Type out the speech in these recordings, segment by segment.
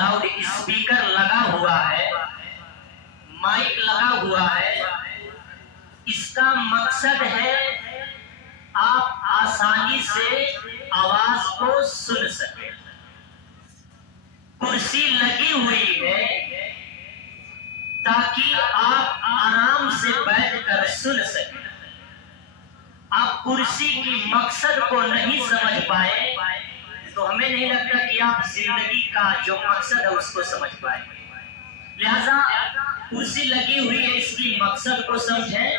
Loud speaker لگا ہوا ہے، مائک لگا ہوا ہے، اس کا مقصد ہے آپ آسانی سے آواز کو سن سکیں۔ کرسی لگی ہوئی ہے تاکہ آپ آرام سے بیٹھ کر سن سکیں۔ آپ کرسی کی مقصد کو نہیں سمجھ پائے تو ہمیں نہیں لگتا کہ آپ زندگی کا جو مقصد ہے اس کو سمجھ پائیں۔ لہذا کرسی لگی ہوئی ہے، اس کی مقصد کو سمجھیں۔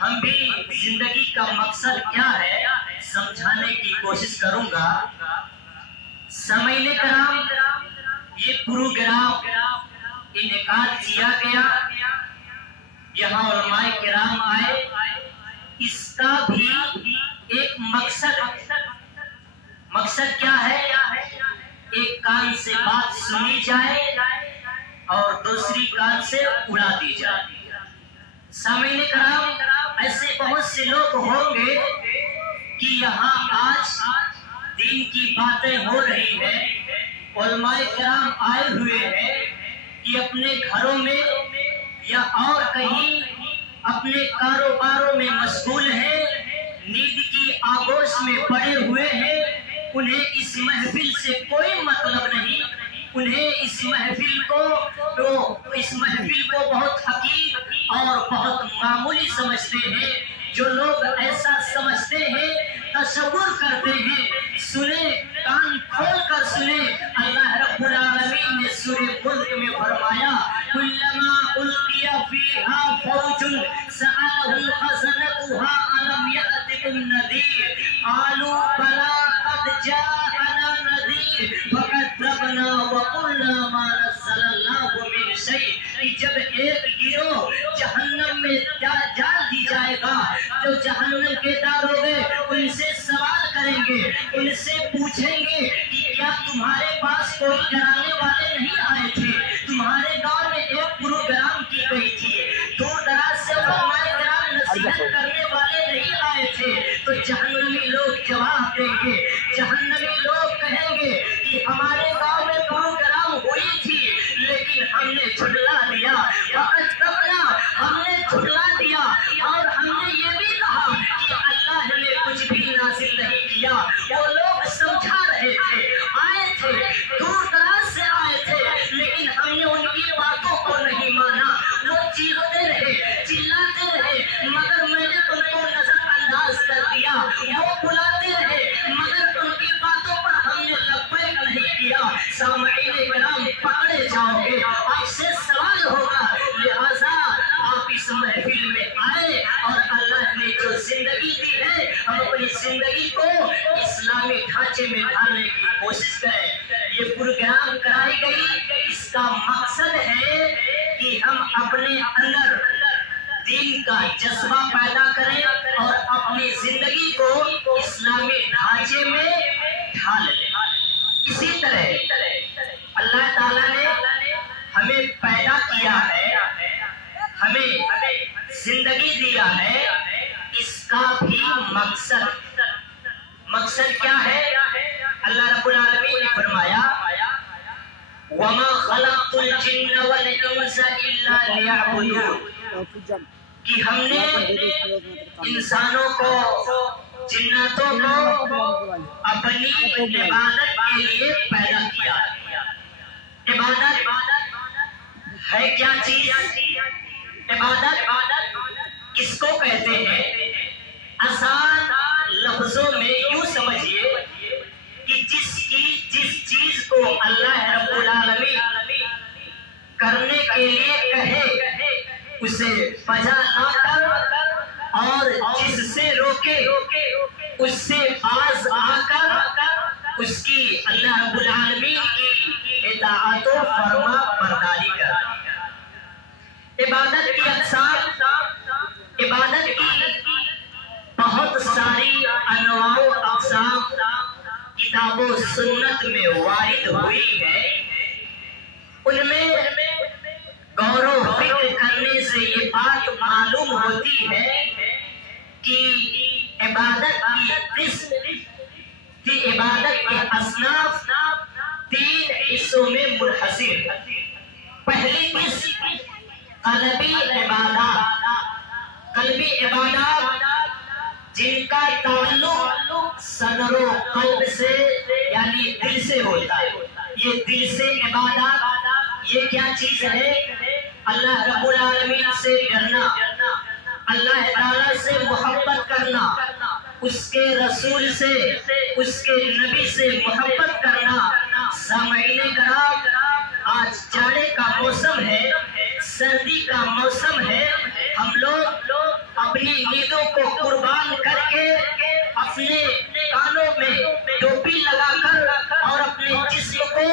ہم بھی زندگی کا مقصد کیا ہے سمجھانے کی کوشش کروں گا۔ سامعین کرام، یہ پروگرام انعقاد کیا گیا، یہاں علماء کرام آئے، اس کا بھی ایک مقصد کیا ہے؟ ایک کان سے بات سنی جائے اور دوسری کان سے اڑا دی جائے۔ سامعین کرام، ایسے بہت سے لوگ ہوں گے کہ یہاں آج دین کی باتیں ہو رہی ہیں، علماء کرام آئے ہوئے ہیں کہ اپنے گھروں میں یا اور کہیں اپنے کاروباروں میں مشغول ہیں، نیند کی آغوش میں پڑے ہوئے ہیں، انہیں اس محفل سے کوئی مطلب نہیں، انہیں اس محفل کو بہت حقیر اور بہت معمولی سمجھتے ہیں۔ جو لوگ ایسا سمجھتے ہیں، تصور کرتے ہیں، سنیں، کان کھول کر سنیں۔ اللہ رب العالمین نے سورہ ملک میں فرمایا کلما القی فیہا فوج سألہم خزنتها الم یأتکم نذیر قالوا بلی قد جاءنا نذیر فکذبنا وقلنا ما نزل اللہ من شیء۔ جب ایک گروہ جہنم میں ڈال دی جائے گا تو جہنم کے داروغے ان سے سوال کریں گے، ان سے پوچھیں گے کہ کیا تمہارے پاس کوئی ڈرانے والے نہیں آئے تھے؟ تمہارے گاؤں میں ایک پروگرام کی گئی تھی، دور دراز سے علماء کرام نصیحت کرنے والے نہیں آئے تھے؟ تو جہنمی لوگ جواب دیں گے، جہنمی لوگ کہیں گے کہ ہمارے گاؤں میں پروگرام ہوئی تھی لیکن ہم نے جھٹلا دیا، ہم نے جھٹلا دیا، اور ہم نے یہ بھی کہا کہ اللہ نے کچھ بھی نازل نہیں کیا۔ وہ لوگ سمجھا رہے تھے، آئے تھے، دور دراز سے آئے تھے، لیکن ہم نے ان کی باتوں کو نہیں مانا۔ وہ چیختے رہے، چلاتے رہے، مگر میں نے ان کو نظر انداز کر دیا۔ وہ بلاتے رہے مگر ان کی باتوں پر ہم نے لبیک نہیں کیا۔ سامعین کرام، پکڑے جاؤ گے، آپ سے سوال ہوگا۔ لہذا آپ اس محفل میں آئے اور اللہ نے جو زندگی دی ہے ہم اپنی زندگی کو اسلامی ڈھانچے میں ڈالنے کی کوشش کریں۔ یہ پروگرام کرائی گئی، اس کا مقصد ہے کہ ہم اپنے اندر دین کا جذبہ پیدا کریں اور اپنی زندگی کو اسلامی ڈھانچے میں ڈھال لیں۔ اسی طرح اللہ تعالیٰ نے ہمیں پیدا کیا ہے، ہمیں زندگی دیا ہے، اس کا بھی مقصد کیا ہے؟ اللہ رب العالمین نے فرمایا وَمَا خَلَقْتُ الْجِنَّ وَالْإِنسَ إِلَّا لِيَعْبُدُونَ، کہ ہم نے انسانوں کو، جناتوں کو اپنی عبادت کے لیے پیدا کیا۔ عبادت ہے کیا چیز؟ عبادت کس کو کہتے ہیں؟ آسان لفظوں میں یوں سمجھیے کہ جس چیز کو اللہ رب العالمین کرنے کے لیے کہے اسے بجا نہ کر، اور جس سے روکے اس سے باز آ کر اس کی اللہ رب العالمین کی اطاعت و فرما برداری کر۔ عبادت کی اقسام، عبادت کی بہت ساری انواع و اقسام کتاب و سنت میں وارد ہوئی ہے۔ ان میں غور و فکر کرنے سے یہ بات معلوم ہوتی ہے کہ عبادت کی عبادت کے اصناف 3 حصوں میں منحصر کثیر. پہلی قسم قلبی عبادات. قلبی عبادات جن کا تعلق صدر و قلب سے یعنی دل سے ہوتا ہے. یہ دل سے عبادات یہ کیا چیز ہے؟ اللہ رب العالمین سے ڈرنا، اللہ تعالیٰ سے محبت کرنا، اس کے رسول سے، اس کے نبی سے محبت کرنا. سامعین کرام، آج جاڑے کا موسم ہے، سردی کا موسم ہے. ہم لوگ اپنی نیندوں کو قربان کر کے اپنے کانوں میں ٹوپی لگا کر اور اپنے جسم کو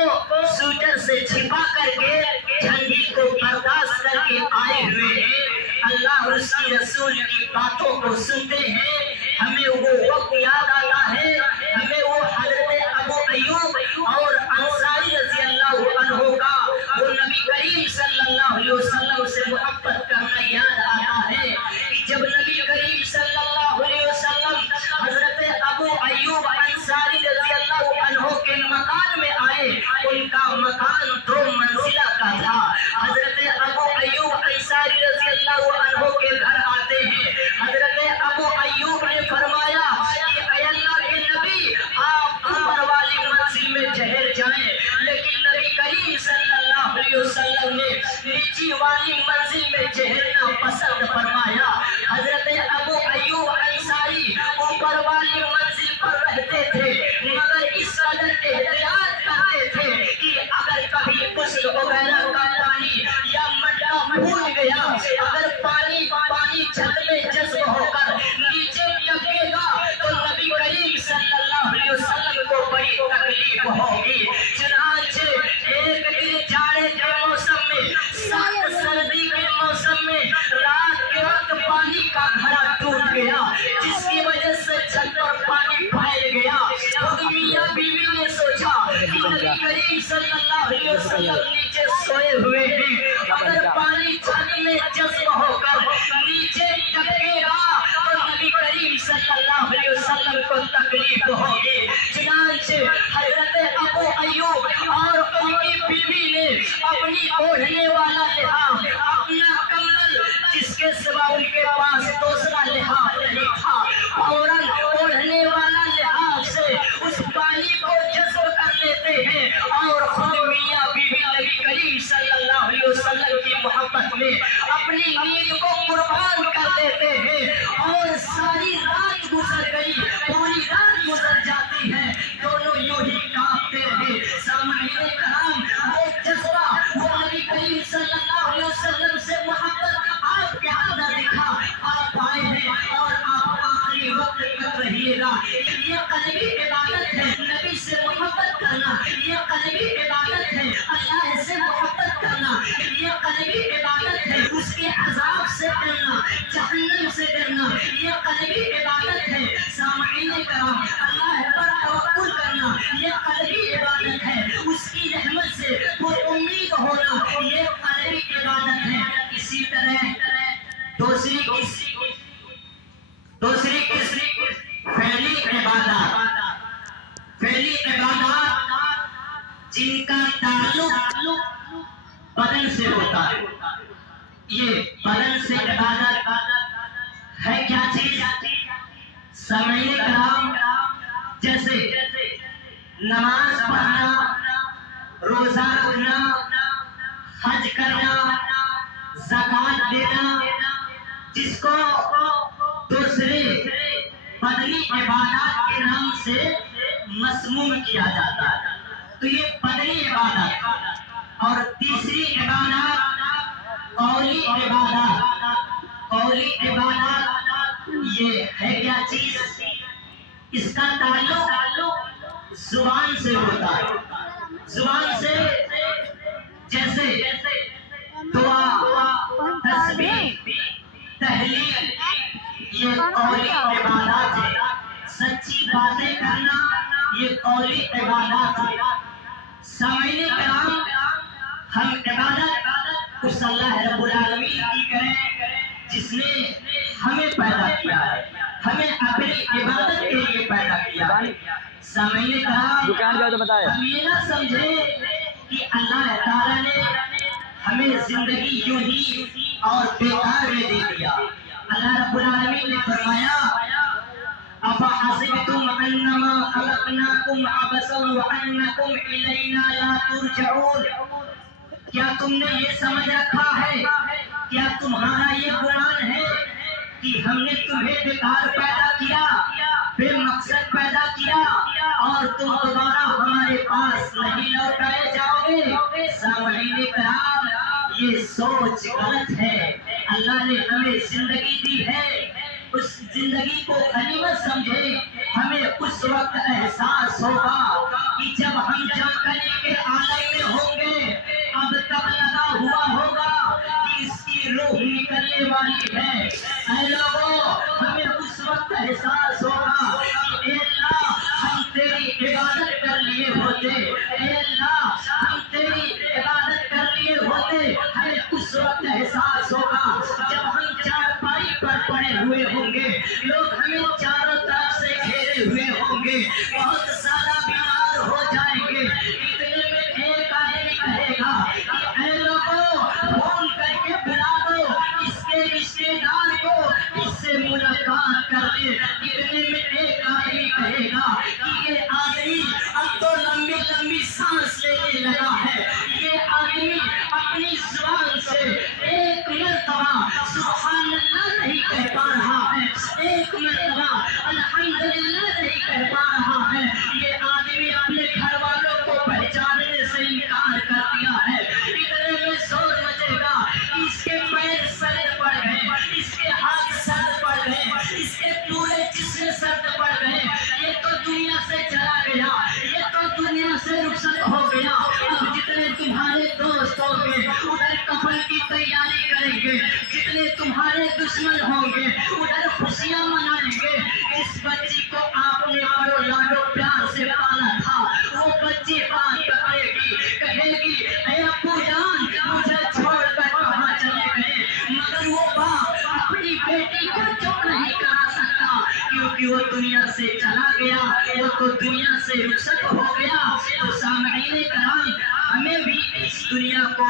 سویٹر سے چھپا کر کے ٹھنڈی کو برداشت کر کے آئے ہوئے ہیں. اللہ اور اس کی رسول کی باتوں کو سنتے ہیں. ہمیں وہ وقت یاد آتا ہے، ہمیں وہ حضرت ابو ایوب اور انصاری رضی اللہ عنہ کا وہ نبی کریم صلی اللہ علیہ وسلم سے محبت کرنا یاد آتا ہے کہ جب نبی کریم صلی اللہ علیہ وسلم حضرت ابو ایوب انصاری رضی اللہ عنہ کے مکان میں آئے. ان کا مکان 2 منزلہ کا تھا. حضرت ابو ایوب انصاری رضی اللہ عنہ کے گھر آتے ہیں. حضرت ابو ایوب نے فرمایا کہ اے اللہ کے نبی، آپ اوپر والی منزل میں ٹھہر جائیں. لیکن نبی کریم صلی اللہ علیہ وسلم نے نیچی والی منزل میں ٹھہرنا پسند فرمایا. حضرت ابو ایوب انصاری اوپر والی منزل پر رہتے تھے، مگر اس قدر احتیاط کرتے تھے کہ اگر کبھی غسل وغیرہ کا پانی یا مٹکا پھوٹ گیا، اگر پانی چھت میں جذب ہو کر نیچے ٹپکے گا تو نبی کریم صلی اللہ علیہ وسلم کو بڑی تکلیف ہوگی. چنانچہ ایک دن جاڑے کے موسم میں، سخت سردی کے موسم میں رات کے وقت پانی کا گھڑا ٹوٹ گیا، جس کی وجہ سے چھت پر پانی پھیل گیا. خود میاں بیوی نے سوچا کہ نبی کریم صلی اللہ علیہ وسلم نیچے سوئے ہوئے ہیں، اگر پانی چھت میں جذب ہو کر نیچے ٹپکے گا تو نبی کریم صلی اللہ علیہ وسلم کو تکلیف ہوگی. چنانچہ حضرت ابو ایوب اور ان کی بیوی نے اپنی اوڑھنے والا لحاف، اپنا کمبل جس کے سوا ان کے پاس دوسرا لحاف نہیں تھا، فوراً اوڑھنے والا لحاف سے اس پانی کو جذب کر لیتے ہیں اور خود میاں بیوی نبی کریم صلی اللہ علیہ وسلم کی محبت میں اپنی نیند کو قربان کر دیتے ہیں. اور ساری رات گزر گئی، پوری رات گزر جاتی ہے، دونوں یوں ہی کانپتے رہے. سامعین کرام، وہ جذبہ، وہ نبی کریم صلی اللہ علیہ وسلم سے محبت آپ کے اندر دکھا. آپ آئے ہیں اور آپ آخری وقت کر رہیے گا. یہ قلبی عبادت ہے، نبی سے محبت کرنا. یہ قلبی عبادت ہے، اللہ سے محبت کرنا. یہ قلبی عبادت ہے، اس کے عذاب سے ڈرنا، جہنم سے ڈرنا. یہ قلبی عبادت ہے. سامعین کرام، اللہ پر توکل کرنا یہ قلبی عبادت ہے. اس کی رحمت سے پر امید ہونا یہ قلبی عبادت ہے. اسی طرح دوسری قسم فعلی عبادات. فعلی عبادات جن کا تعلق بدن سے ہوتا ہے. یہ بدن سے عبادت ہے کیا چیز؟ سامعین کرام، جیسے نماز پڑھنا، روزہ رکھنا، حج کرنا، زکات دینا، جس کو دوسرے بدنی عبادات کے نام سے مسموم کیا جاتا ہے. تو یہ بدنی عبادت. اور تیسری عبادت قولی عبادات. قولی عبادات یہ ہے کیا چیز؟ اس کا تعلق زبان سے ہوتا ہے. زبان سے جیسے دعا، تسبیح، تحلیل، یہ قولی عبادات ہے. سچی باتیں کرنا یہ قولی عبادات ہے. سامعین کرام، ہم عبادت اس اللہ رب العالمین کی کریں جس نے ہمیں پیدا کیا ہے، ہمیں اپنی عبادت کے لیے پیدا کیا ہے. سامعین کرام، ہم یہ نہ سمجھیں کہ اللہ تعالیٰ نے ہمیں زندگی یوں ہی اور بیکار میں دے دیا. اللہ رب العالمین نے فرمایا افحسبتم انما خلقناکم عبثا وانکم الینا لا ترجعون. کیا تم نے یہ سمجھ رکھا ہے، کیا تمہارا یہ گمان ہے کہ ہم نے تمہیں بیکار پیدا کیا، بے مقصد پیدا کیا اور تم دوبارہ ہمارے پاس نہیں لوٹائے جاؤ گے؟ سامعین کرام، یہ سوچ غلط ہے. اللہ نے ہمیں زندگی دی ہے، اس زندگی کو غنیمت سمجھے. ہمیں اس وقت احساس ہوگا کہ جب ہم جانکاری کے عالم میں ہوں گے، اب تب لگا ہوا ہوگا کہ اس کی روح نکلنے والی ہے. اے لوگوں، ہمیں اس وقت احساس ہوگا کہ اے اللہ ہم تیری عبادت کر لیے ہوتے، اے اللہ ہم تیری عبادت کر لیے ہوتے. ہمیں اس وقت احساس ہوگا جب ہم چارپائی پر پڑے ہوئے ہوں گے، لوگ ہمیں چاروں طرف سے گھیرے ہوئے ہوں گے، بہت زیادہ بیمار ہو جائیں گے. اتنے میں ایک آدمی کہے گا کہ اے لوگوں فون کر کے بلا دو اس کے رشتے دار کو، اس سے ملاقات کر لے. اتنے میں ایک آدمی کہے گا کہ یہ آدمی اب تو لمبی لمبی سانس لینے لگا ہے، یہ آدمی اپنی زبان سے ایک مرتبہ سبحان اللہ نہیں کہہ پا رہا ہے، ایک مرتبہ الحمدللہ نہیں کہہ پا رہا ہے. یہ آدمی اپنے گھر والوں کو پہچاننے سے انکار کر دیا ہے. اتنے میں شور مچے گا کہ اس کے پیر سرد پڑ گئے، اس کے ہاتھ سرد پڑ گئے، اس کے پورے جسم سرد پڑ گئے. یہ تو دنیا سے چلا گیا، یہ تو دنیا سے رخصت ہو گیا. اب جتنے تمہارے دوست ہوں گے ادھر کفن کی تیاری کریں گے، جتنے تمہارے دشمن ہوں گے ادھر خوشیاں منائیں گے. اس بچی کو آپ نے بڑو لاڈو پیار سے پالا تھا، وہ بچی ہاتھ پکڑے گی، کہے گی اے ابو جان مجھے چھوڑ کر کہاں چلے گئے. مگر وہ باپ اپنی بیٹی کو چپ نہیں کرا سکتا کیونکہ وہ دنیا سے چلا گیا، وہ تو دنیا سے رخصت ہو گیا. تو سامعین کرام، ہمیں بھی اس دنیا کو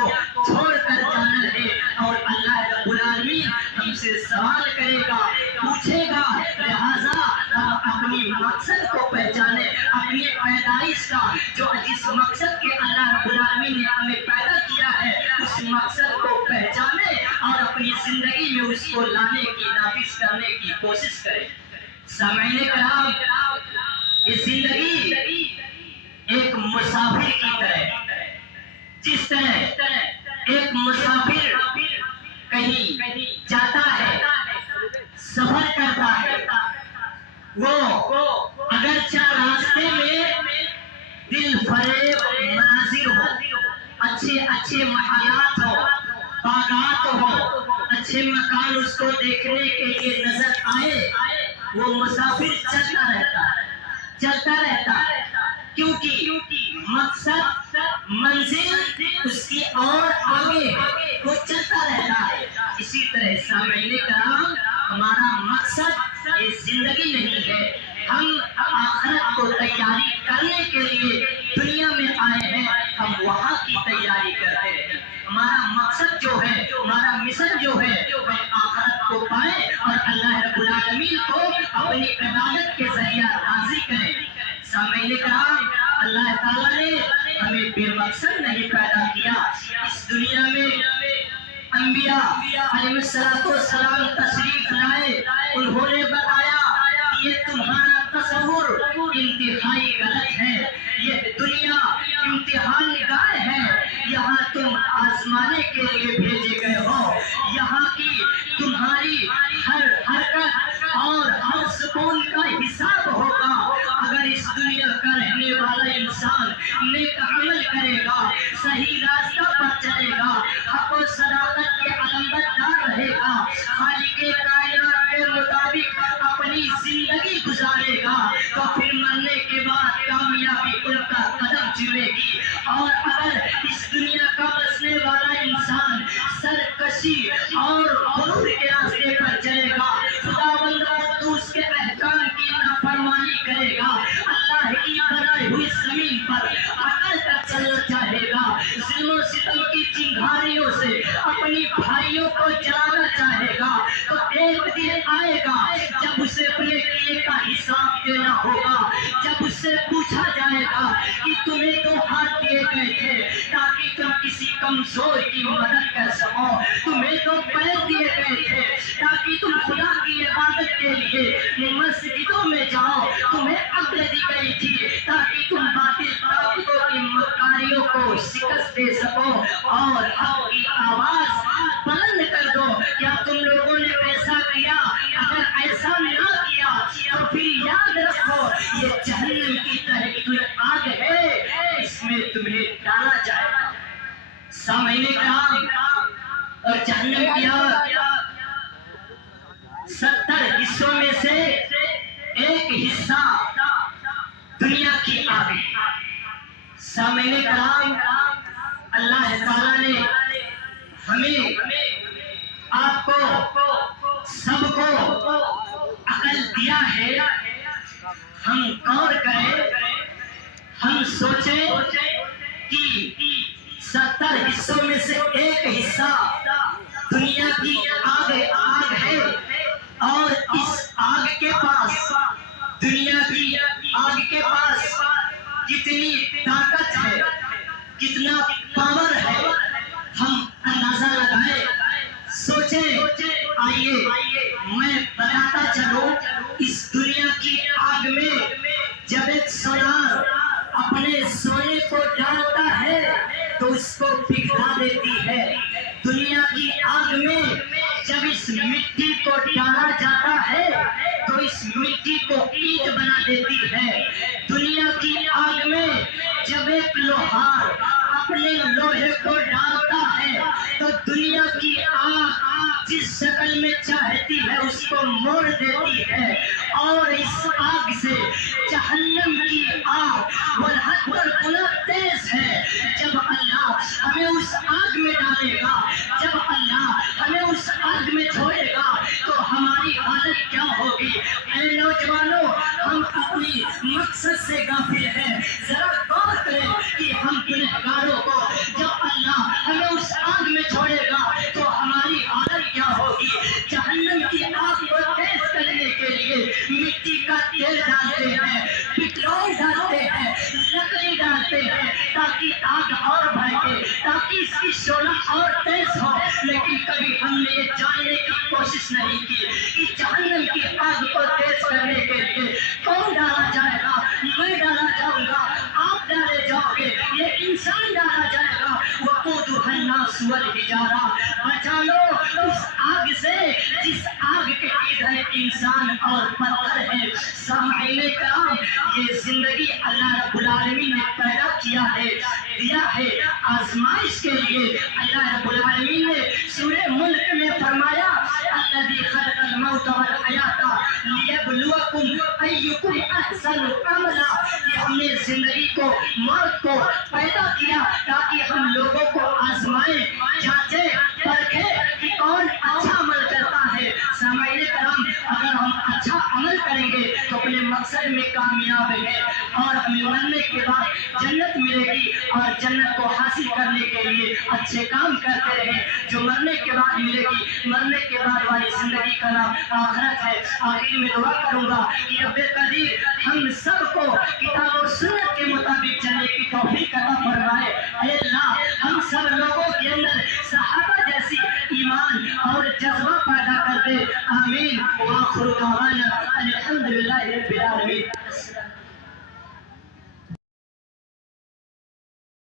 چھوڑ کر جانا ہے اور اللہ رب العالمین ہم سے سوال کرے گا، پوچھے گا. لہذا ہم اپنی مقصد کو پہچانے، اپنی پیدائش کا جو جس مقصد کے اللہ رب العالمین نے ہمیں پیدا کیا ہے اس مقصد کو پہچانے اور اپنی زندگی میں اس کو لانے کی، نافذ کرنے کی کوشش کریں. سامعین کرام، یہ زندگی ایک مسافر کی طرح، جس طرح ایک مسافر کہیں جاتا ہے، سفر کرتا ہے، وہ اگرچہ راستے میں دل فریب مناظر ہو، اچھے اچھے محلات ہو، باغات ہو، اچھے مکان اس کو دیکھنے کے لیے نظر آئے، وہ مسافر چلتا رہتا ہے کیونکہ مقصد منزل اس کی اور آگے وہ چلتا رہتا ہے. اسی طرح سامعین کرام، ہمارا مقصد یہ زندگی نہیں ہے. ہم آخرت کو تیاری کرنے کے لیے دنیا میں آئے ہیں، ہم وہاں کی تیاری کرتے ہیں. ہمارا مقصد جو ہے، ہمارا مشن جو ہے، ہم آخرت کو پائیں اور اللہ رب العالمین کو اپنی عبادت کے ذریعہ راضی کریں. سامعین کرام، اللہ تعالیٰ نے ہمیں بے مقصد نہیں پیدا کیا. اس دنیا میں انبیاء علیہ السلام تشریف لائے، انہوں نے بتایا کہ یہ تمہارا تصور انتہائی غلط ہے، یہ دنیا امتحان گاہ ہے، یہاں تم آزمانے کے لیے بھیجے گئے ہو. یہاں کی تمہاری ہر حرکت اور ہر سکون کا حساب ہوگا. اگر اس دنیا کا رہنے والا انسان نیک عمل کرے گا، صحیح راستہ پر چلے گا، حق و صداقت کے علمبردار رہے گا، خالق کائنات کے مطابق اپنی زندگی گزارے گا، تو پھر مرنے کے بعد کامیابی ان کا قدم چومے گی. اور اگر اس دنیا کا بسنے والا انسان سرکشی اور غرور کے راستے پر چلے گا، خداوند قدوس کے احکام کی نافرمانی کرے گا، اللہ کی بنائی ہوئی زمین پر اکڑ کر چلنا چاہے گا، ظلم و ستم کی چنگاریوں سے اپنی بھائیوں کو جلانا چاہے گا تو ایک دن آئے گا جب اسے اپنے کیے کا حساب دینا ہوگا، جب اس سے پوچھا جائے گا کہ تمہیں تو ہاتھ دیے گئے تھے تاکہ تم کسی کمزور کی مدد کر سکو، تمہیں تو پیر دیے گئے تھے تاکہ تم خدا کی عبادت کے لیے مسجدوں میں جاؤ، تمہیں عقل دی گئی تھی تاکہ تم باطل طاقتوں کی مکاریوں کو شکست دے سکو اور حق کی آواز بلند کر دو۔ کیا تم لوگوں نے ایسا کیا؟ اگر ایسا نہ کیا تو پھر یاد رکھو یہ جہنم کی طرح آگ ہے، اس میں تمہیں ڈالا جائے گا۔ سامعین کرام، اور جہنم کی آگ 70 حصوں میں سے ایک حصہ دنیا کی آگ ہے۔ سامعین کرام، اللہ تعالیٰ نے ہمیں آپ کو سب کو عقل دیا ہے، ہم غور کریں، ہم سوچیں کہ 70 حصوں میں سے ایک حصہ دنیا کی آگ ہے اور اس آگ کے پاس، دنیا کی آگ کے پاس کتنی طاقت ہے، کتنا پاور ہے، ہم اندازہ لگائیں، سوچیں۔ آئیے میں بتاتا چلوں، اس دنیا کی آگ میں جب ایک سونار اپنے سونے کو ڈالتا ہے تو اس کو پگھلا دیتی ہے۔ دنیا کی آگ میں جب اس مٹی کو ڈالا جاتا ہے تو اس مٹی کو اینٹ بنا دیتی ہے۔ دنیا کی آگ میں جب ایک لوہار اپنے لوہے کو ڈالتا ہے تو دنیا کی آگ جس شکل میں چاہتی ہے اس کو موڑ دیتی ہے، اور اس آگ سے جہنم کی آگ والحد گنا تیز ہے۔ جب اللہ ہمیں اس آگ میں ڈالے گا، جب اللہ ہمیں اس آگ میں چھوڑے گا تو ہماری حالت کیا ہوگی؟ اے نوجوانوں، ہم اپنی مقصد سے غافل ہیں، ذرا غور کریں کہ ہم گنہگاروں کو جب اللہ ہمیں اس آگ میں چھوڑے گا تو ہماری حالت کیا ہوگی؟ جہنم کی آگ کو تیز کرنے کے لیے مٹی کا تیل ڈالتے ہیں، پٹرول ڈالتے ہیں، لکڑی ڈالتے ہیں تاکہ آگ اور بھڑکے، تاکہ اس کی شعلہ اور تیز ہو۔ لیکن کبھی ہم نے یہ جاننے کی کوشش نہیں کی کہ جہنم کی آگ کو تیز کرنے کے لیے کون ڈالا جائے گا؟ میں ڈالا جاؤں گا، آپ ڈالے جاؤ گے، یہ انسان ڈالا جائے گا۔ وقودها الناس والحجارہ، بچا لو اس آگ سے جس آگ کے ایندھن انسان اور پتھر ہے۔ سامعین کرام، یہ زندگی اللہ رب العالمین نے پیدا کیا ہے، دیا ہے آزمائش کے لیے۔ اللہ رب العالمین نے سورہ ملک میں فرمایا الذی خلق الموت والحیات لیبلوکم ایکم احسن عملا، کہ ہم نے زندگی کو، موت کو پیدا کیا تاکہ ہم لوگوں کو آزمائیں، جانچیں، پرکھیں کہ کون اچھا عمل کرتا ہے۔ سامعین کرام، اگر ہم اچھا عمل کریں گے تو اپنے مقصد میں کامیاب ہیں اور ہمیں مرنے کے بعد جنت ملے گی، اور جنت کو حاصل کرنے کے لیے اچھے کام کرتے رہیں جو مرنے کے بعد ملے گی۔ مرنے کے بعد والی زندگی کا نام آخرت ہے۔ آخر میں دعا کروں گا کہ رب قدیر ہم سب کو کتاب و سنت کے مطابق چلنے کی توفیق عطا فرمائے۔ اے اللہ، ہم سب لوگوں کے اندر صحابہ جیسی ایمان اور جذبہ پیدا کر دے۔ آمین۔ وآخر دعوانا الحمدللہ رب العالمین۔